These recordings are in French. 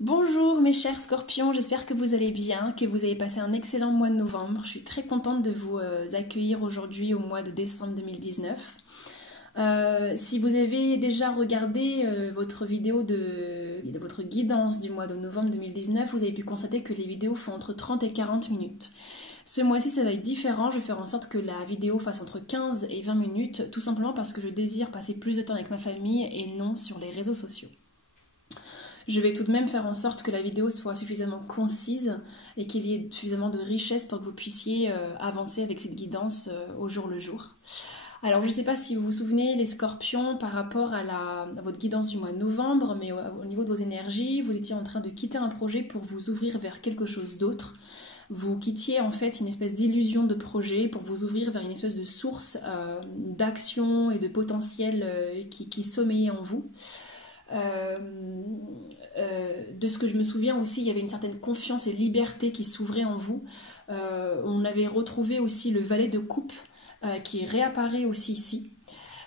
Bonjour mes chers scorpions, j'espère que vous allez bien, que vous avez passé un excellent mois de novembre. Je suis très contente de vous accueillir aujourd'hui au mois de décembre 2019. Si vous avez déjà regardé votre vidéo de votre guidance du mois de novembre 2019, vous avez pu constater que les vidéos font entre 30 et 40 minutes. Ce mois-ci, ça va être différent. Je vais faire en sorte que la vidéo fasse entre 15 et 20 minutes, tout simplement parce que je désire passer plus de temps avec ma famille et non sur les réseaux sociaux. Je vais tout de même faire en sorte que la vidéo soit suffisamment concise et qu'il y ait suffisamment de richesse pour que vous puissiez avancer avec cette guidance au jour le jour. Alors je ne sais pas si vous vous souvenez les scorpions par rapport à votre guidance du mois de novembre, mais au niveau de vos énergies, vous étiez en train de quitter un projet pour vous ouvrir vers quelque chose d'autre. Vous quittiez en fait une espèce d'illusion de projet pour vous ouvrir vers une espèce de source d'action et de potentiel qui sommeillait en vous. De ce que je me souviens aussi, il y avait une certaine confiance et liberté qui s'ouvrait en vous. On avait retrouvé aussi le valet de coupe qui réapparaît aussi ici.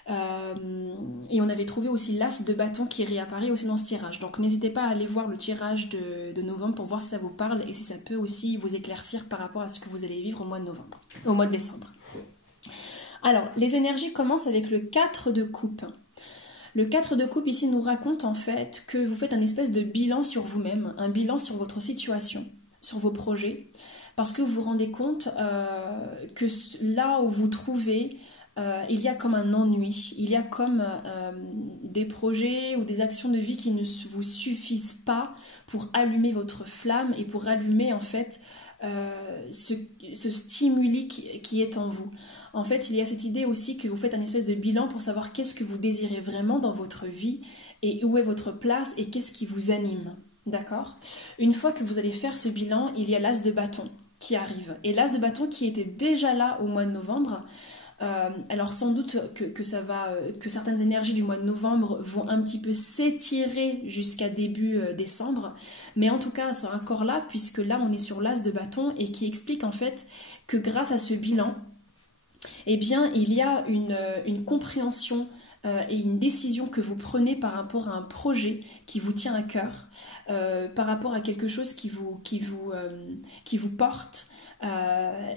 Et on avait trouvé aussi l'as de bâton qui réapparaît aussi dans ce tirage. Donc n'hésitez pas à aller voir le tirage de novembre pour voir si ça vous parle et si ça peut aussi vous éclaircir par rapport à ce que vous allez vivre au mois de décembre. Alors, les énergies commencent avec le 4 de coupe. Le 4 de coupe ici nous raconte en fait que vous faites un espèce de bilan sur vous-même, un bilan sur votre situation, sur vos projets, parce que vous vous rendez compte que là où vous trouvez, il y a comme un ennui, il y a comme des projets ou des actions de vie qui ne vous suffisent pas pour allumer votre flamme et pour allumer en fait ce stimuli qui est en vous. En fait, il y a cette idée aussi que vous faites un espèce de bilan pour savoir qu'est-ce que vous désirez vraiment dans votre vie et où est votre place et qu'est-ce qui vous anime. D'accord ? Une fois que vous allez faire ce bilan, il y a l'as de bâton qui arrive. Et l'as de bâton qui était déjà là au mois de novembre. Alors sans doute que certaines énergies du mois de novembre vont un petit peu s'étirer jusqu'à début décembre, mais en tout cas elles sont encore là puisque là on est sur l'as de bâton et qui explique en fait que grâce à ce bilan, eh bien il y a une compréhension et une décision que vous prenez par rapport à un projet qui vous tient à cœur, par rapport à quelque chose qui vous porte.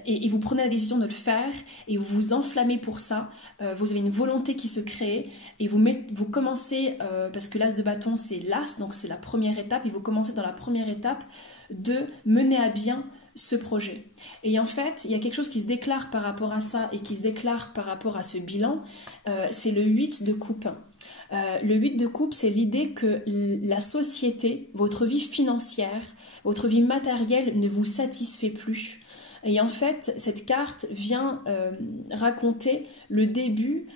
Et vous prenez la décision de le faire et vous vous enflammez pour ça, vous avez une volonté qui se crée et vous commencez, parce que l'as de bâton c'est l'as, donc c'est la première étape, et vous commencez dans la première étape de mener à bien ce projet. Et en fait, il y a quelque chose qui se déclare par rapport à ça et qui se déclare par rapport à ce bilan, c'est le 8 de coupe. Le 8 de coupe, c'est l'idée que la société, votre vie financière, votre vie matérielle ne vous satisfait plus. Et en fait, cette carte vient raconter le début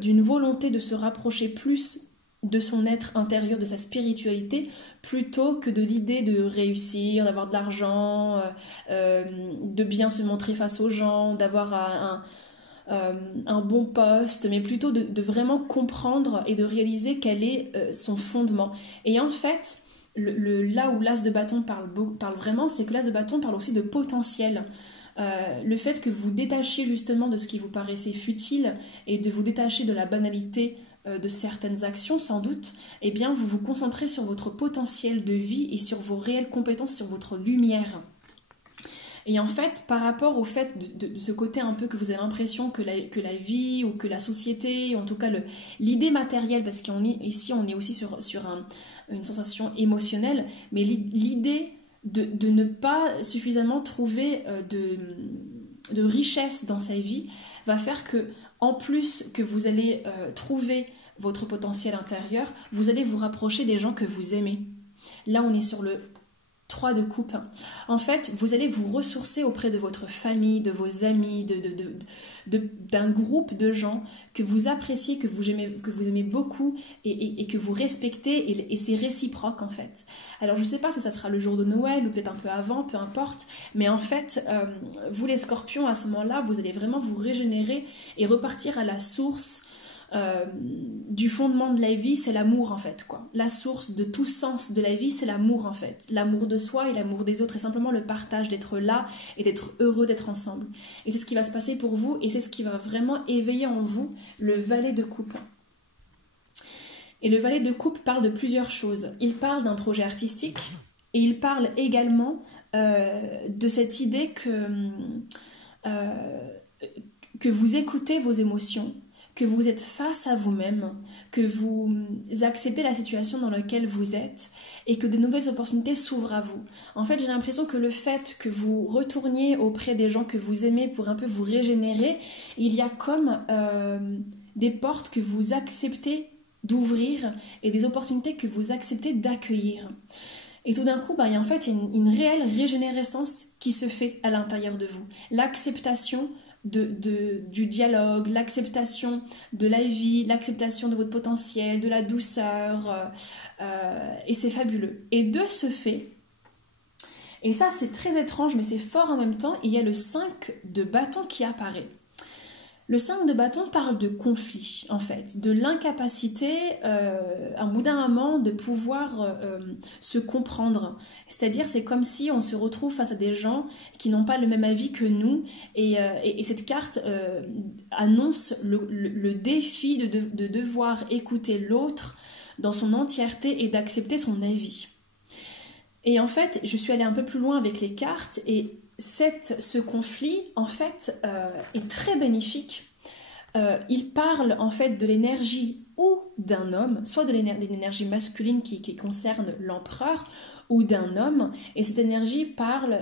d'une volonté de se rapprocher plus de son être intérieur, de sa spiritualité, plutôt que de l'idée de réussir, d'avoir de l'argent, de bien se montrer face aux gens, d'avoir un bon poste, mais plutôt de vraiment comprendre et de réaliser quel est son fondement. Et en fait, là où l'as de bâton parle vraiment, c'est que l'as de bâton parle aussi de potentiel. Le fait que vous détachiez justement de ce qui vous paraissait futile et de vous détacher de la banalité de certaines actions sans doute, eh bien vous vous concentrez sur votre potentiel de vie et sur vos réelles compétences, sur votre lumière. Et en fait, par rapport au fait de ce côté un peu que vous avez l'impression que la vie ou que la société, en tout cas l'idée matérielle, parce qu'ici on est aussi sur une sensation émotionnelle, mais l'idée de ne pas suffisamment trouver de richesse dans sa vie va faire que, en plus que vous allez trouver votre potentiel intérieur, vous allez vous rapprocher des gens que vous aimez. Là, on est sur le 3 de coupe. En fait, vous allez vous ressourcer auprès de votre famille, de vos amis, d'un groupe de gens que vous appréciez, que vous aimez beaucoup et que vous respectez, et c'est réciproque en fait. Alors je ne sais pas si ça sera le jour de Noël ou peut-être un peu avant, peu importe, mais en fait, vous les scorpions, à ce moment-là, vous allez vraiment vous régénérer et repartir à la source. Du fondement de la vie, c'est l'amour en fait, quoi. La source de tout sens de la vie, c'est l'amour en fait. L'amour de soi et l'amour des autres, et simplement le partage, d'être là et d'être heureux d'être ensemble. Et c'est ce qui va se passer pour vous, et c'est ce qui va vraiment éveiller en vous le valet de coupe. Et le valet de coupe parle de plusieurs choses. Il parle d'un projet artistique et il parle également de cette idée euh, que vous écoutez vos émotions, que vous êtes face à vous-même, que vous acceptez la situation dans laquelle vous êtes et que de nouvelles opportunités s'ouvrent à vous. En fait, j'ai l'impression que le fait que vous retourniez auprès des gens que vous aimez pour un peu vous régénérer, il y a comme des portes que vous acceptez d'ouvrir et des opportunités que vous acceptez d'accueillir. Et tout d'un coup, il y a en fait une réelle régénérescence qui se fait à l'intérieur de vous. L'acceptation du dialogue, l'acceptation de la vie, l'acceptation de votre potentiel, de la douceur, et c'est fabuleux. Et de ce fait, et ça c'est très étrange mais c'est fort en même temps, il y a le 5 de bâton qui apparaît. Le 5 de bâton parle de conflit, en fait, de l'incapacité, à bout d'un moment, de pouvoir se comprendre. C'est-à-dire, c'est comme si on se retrouve face à des gens qui n'ont pas le même avis que nous, et cette carte annonce le défi de devoir écouter l'autre dans son entièreté et d'accepter son avis. Et en fait, je suis allée un peu plus loin avec les cartes, et ce conflit, en fait, est très bénéfique. Il parle, en fait, de l'énergie ou d'un homme, soit de l'énergie masculine qui concerne l'empereur, ou d'un homme. Et cette énergie parle,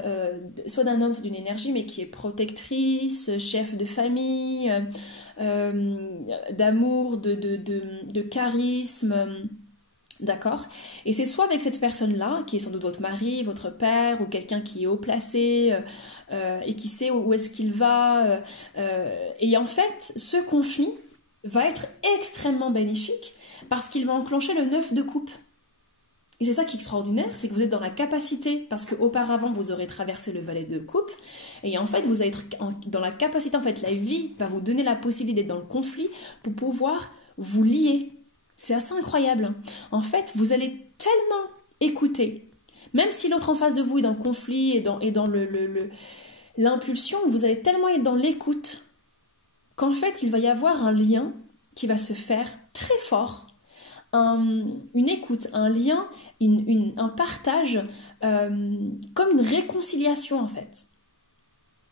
soit d'un homme, soit d'une énergie, mais qui est protectrice, chef de famille, d'amour, de charisme. D'accord? Et c'est soit avec cette personne-là, qui est sans doute votre mari, votre père, ou quelqu'un qui est haut placé et qui sait où est-ce qu'il va. Et en fait, ce conflit va être extrêmement bénéfique parce qu'il va enclencher le 9 de coupe. Et c'est ça qui est extraordinaire, c'est que vous êtes dans la capacité, parce qu'auparavant vous aurez traversé le valet de coupe, et en fait vous allez être dans la capacité, en fait la vie va vous donner la possibilité d'être dans le conflit pour pouvoir vous lier. C'est assez incroyable. En fait, vous allez tellement écouter, même si l'autre en face de vous est dans le conflit et dans l'impulsion, vous allez tellement être dans l'écoute qu'en fait, il va y avoir un lien qui va se faire très fort. Une écoute, un lien, un partage, comme une réconciliation en fait.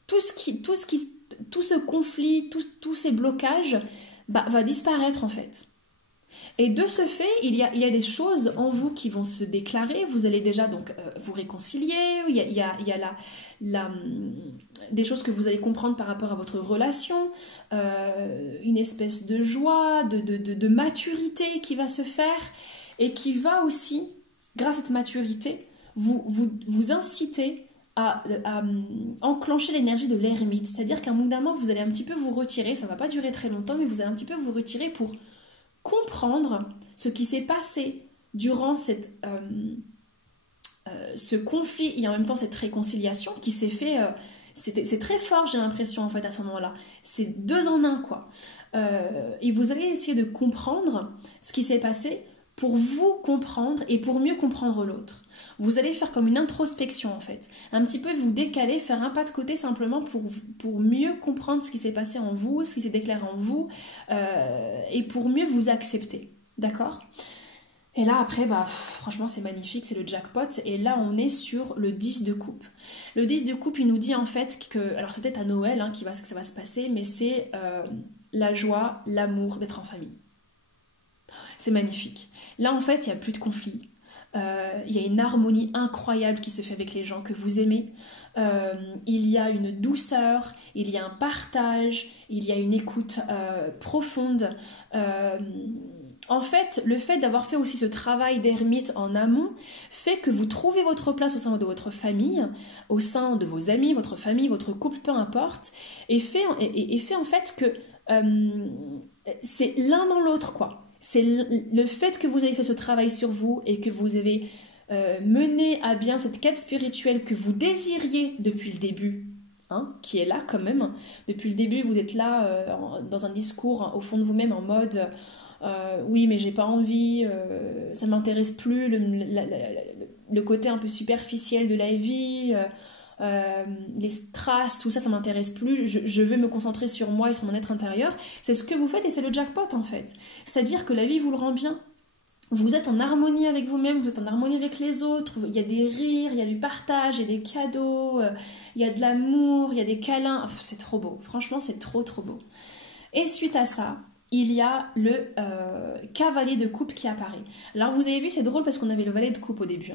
Tout ce conflit, tous ces blocages va disparaître en fait. Et de ce fait, il y a des choses en vous qui vont se déclarer. Vous allez déjà donc vous réconcilier. Il y a des choses que vous allez comprendre par rapport à votre relation, une espèce de joie, de maturité qui va se faire et qui va aussi, grâce à cette maturité, vous inciter à enclencher l'énergie de l'ermite. C'est-à-dire qu'à un moment, vous allez un petit peu vous retirer. Ça ne va pas durer très longtemps, mais vous allez un petit peu vous retirer pour comprendre ce qui s'est passé durant ce conflit et en même temps cette réconciliation qui s'est fait. C'est très fort, j'ai l'impression, en fait, à ce moment-là. C'est 2 en 1, quoi. Et vous allez essayer de comprendre ce qui s'est passé pour vous comprendre et pour mieux comprendre l'autre. Vous allez faire comme une introspection, en fait. Un petit peu vous décaler, faire un pas de côté simplement pour mieux comprendre ce qui s'est passé en vous, ce qui s'est déclaré en vous, et pour mieux vous accepter. D'accord ? Et là, après, franchement, c'est magnifique, c'est le jackpot. Et là, on est sur le 10 de coupe. Le 10 de coupe, il nous dit en fait que... Alors, c'est peut-être à Noël que ça va se passer, mais c'est la joie, l'amour d'être en famille. C'est magnifique. Là, en fait, il n'y a plus de conflit. Il y a une harmonie incroyable qui se fait avec les gens que vous aimez. Il y a une douceur, il y a un partage, il y a une écoute profonde. En fait, le fait d'avoir fait aussi ce travail d'ermite en amont fait que vous trouvez votre place au sein de votre famille, au sein de vos amis, votre famille, votre couple, peu importe, et fait en fait que c'est l'un dans l'autre, quoi. C'est le fait que vous avez fait ce travail sur vous et que vous avez mené à bien cette quête spirituelle que vous désiriez depuis le début, qui est là quand même. Depuis le début, vous êtes là dans un discours au fond de vous-même en mode oui, mais j'ai pas envie, ça m'intéresse plus, le côté un peu superficiel de la vie, les strass, tout ça, ça m'intéresse plus, je veux me concentrer sur moi et sur mon être intérieur. C'est ce que vous faites et c'est le jackpot en fait. C'est-à-dire que la vie vous le rend bien. Vous êtes en harmonie avec vous-même, vous êtes en harmonie avec les autres, il y a des rires, il y a du partage, il y a des cadeaux, il y a de l'amour, il y a des câlins. C'est trop beau, franchement c'est trop trop beau. Et suite à ça, il y a le cavalier de coupe qui apparaît. Alors vous avez vu, c'est drôle parce qu'on avait le valet de coupe au début.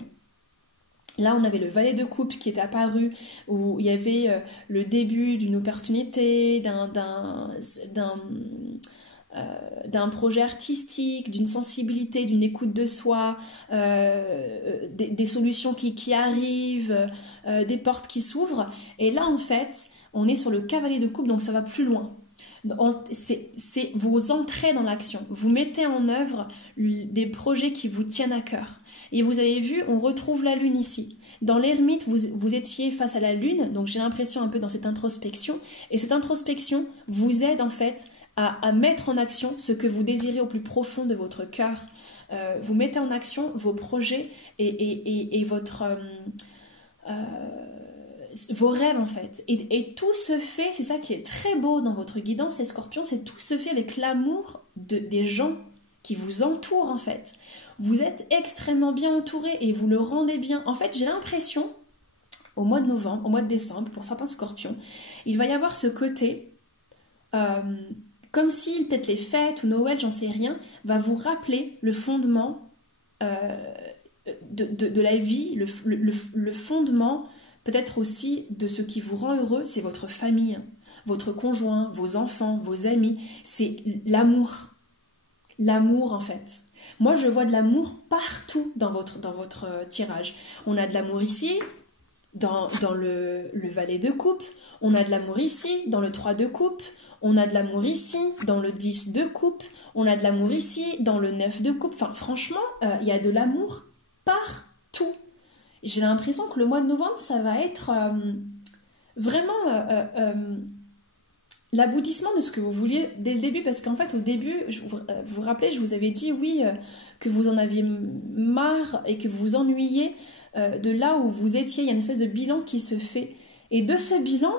Là, on avait le valet de coupe qui est apparu, où il y avait le début d'une opportunité, d'un projet artistique, d'une sensibilité, d'une écoute de soi, des solutions qui arrivent, des portes qui s'ouvrent. Et là, en fait, on est sur le cavalier de coupe, donc ça va plus loin. C'est vous entrez dans l'action, vous mettez en œuvre des projets qui vous tiennent à cœur. Et vous avez vu, on retrouve la lune ici. Dans l'ermite, vous étiez face à la lune, donc j'ai l'impression un peu dans cette introspection. Et cette introspection vous aide en fait à mettre en action ce que vous désirez au plus profond de votre cœur. Vous mettez en action vos projets et vos rêves en fait. Et tout se fait, c'est ça qui est très beau dans votre guidance, les scorpions, c'est tout se fait avec l'amour des gens qui vous entourent en fait. Vous êtes extrêmement bien entouré et vous le rendez bien. En fait, j'ai l'impression, au mois de novembre, au mois de décembre, pour certains scorpions, il va y avoir ce côté, comme si peut-être les fêtes ou Noël, j'en sais rien, va vous rappeler le fondement de la vie, le fondement peut-être aussi de ce qui vous rend heureux, c'est votre famille, votre conjoint, vos enfants, vos amis, c'est l'amour. L'amour en fait. Moi je vois de l'amour partout dans votre tirage. On a de l'amour ici, dans le valet de coupe, on a de l'amour ici, dans le 3 de coupe, on a de l'amour ici, dans le 10 de coupe, on a de l'amour ici, dans le 9 de coupe. Enfin franchement, il y a de l'amour partout. J'ai l'impression que le mois de novembre, ça va être vraiment l'aboutissement de ce que vous vouliez dès le début. Parce qu'en fait, au début, vous vous rappelez, je vous avais dit, oui, que vous en aviez marre et que vous vous ennuyiez de là où vous étiez. Il y a une espèce de bilan qui se fait. Et de ce bilan,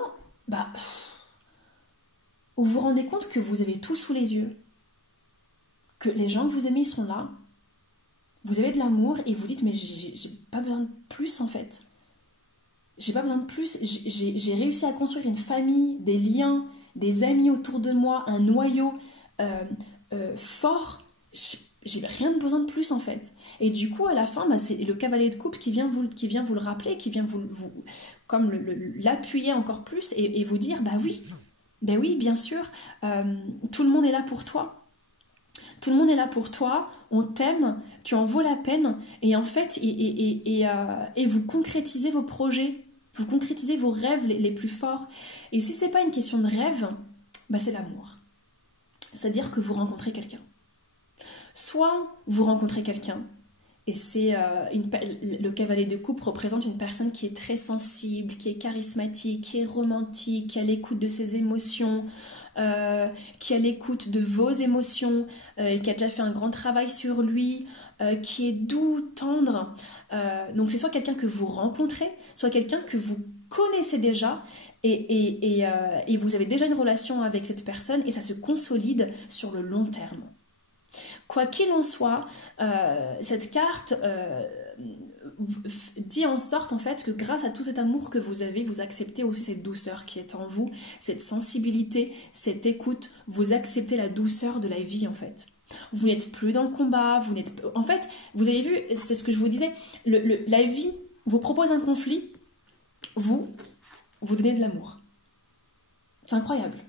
vous vous rendez compte que vous avez tout sous les yeux. Que les gens que vous aimez sont là. Vous avez de l'amour et vous dites mais j'ai pas besoin de plus en fait. J'ai pas besoin de plus. J'ai réussi à construire une famille, des liens, des amis autour de moi, un noyau fort. J'ai rien de besoin de plus en fait. Et du coup à la fin, c'est le cavalier de coupe qui vient vous le rappeler, qui vient vous comme l'appuyer encore plus et vous dire bah oui, bien sûr, tout le monde est là pour toi. Tout le monde est là pour toi, on t'aime, tu en vaux la peine, et en fait, et vous concrétisez vos projets, vous concrétisez vos rêves les plus forts. Et si c'est pas une question de rêve, c'est l'amour. C'est-à-dire que vous rencontrez quelqu'un. Soit vous rencontrez quelqu'un, et c'est le cavalier de coupe représente une personne qui est très sensible, qui est charismatique, qui est romantique, qui a l'écoute de ses émotions, qui a l'écoute de vos émotions, qui a déjà fait un grand travail sur lui, qui est doux, tendre. Donc c'est soit quelqu'un que vous rencontrez, soit quelqu'un que vous connaissez déjà et vous avez déjà une relation avec cette personne et ça se consolide sur le long terme. Quoi qu'il en soit, cette carte dit en sorte en fait que grâce à tout cet amour que vous avez, vous acceptez aussi cette douceur qui est en vous, cette sensibilité, cette écoute, vous acceptez la douceur de la vie en fait. Vous n'êtes plus dans le combat, en fait, vous avez vu, c'est ce que je vous disais, la vie vous propose un conflit, vous donnez de l'amour. C'est incroyable.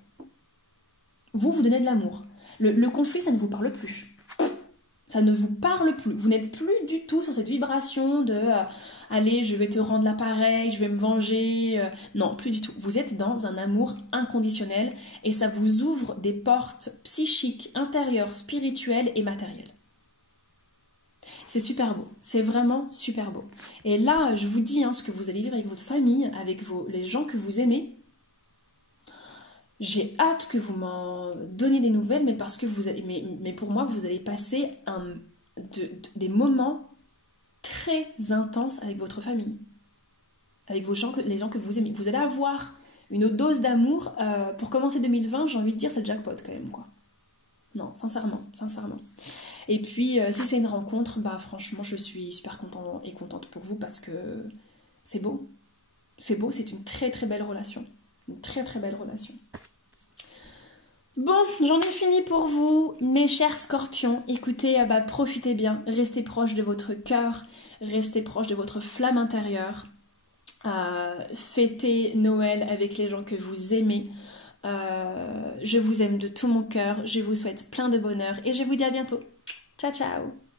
Vous donnez de l'amour. Le conflit, ça ne vous parle plus. Ça ne vous parle plus. Vous n'êtes plus du tout sur cette vibration de allez, je vais te rendre l'appareil, je vais me venger. Non, plus du tout. Vous êtes dans un amour inconditionnel et ça vous ouvre des portes psychiques, intérieures, spirituelles et matérielles. C'est super beau. C'est vraiment super beau. Et là, je vous dis ce que vous allez vivre avec votre famille, avec les gens que vous aimez. J'ai hâte que vous m'en donniez des nouvelles, mais parce que mais pour moi, vous allez passer des moments très intenses avec votre famille, avec les gens que vous aimez. Vous allez avoir une dose d'amour. Pour commencer 2020, j'ai envie de dire, c'est le jackpot quand même, quoi. Non, sincèrement. Et puis si c'est une rencontre, bah franchement je suis super contente et contente pour vous parce que c'est beau. C'est beau, c'est une très très belle relation. Une très très belle relation. Bon, j'en ai fini pour vous, mes chers scorpions. Écoutez, profitez bien, restez proche de votre cœur, restez proche de votre flamme intérieure. Fêtez Noël avec les gens que vous aimez. Je vous aime de tout mon cœur, je vous souhaite plein de bonheur et je vous dis à bientôt. Ciao ciao.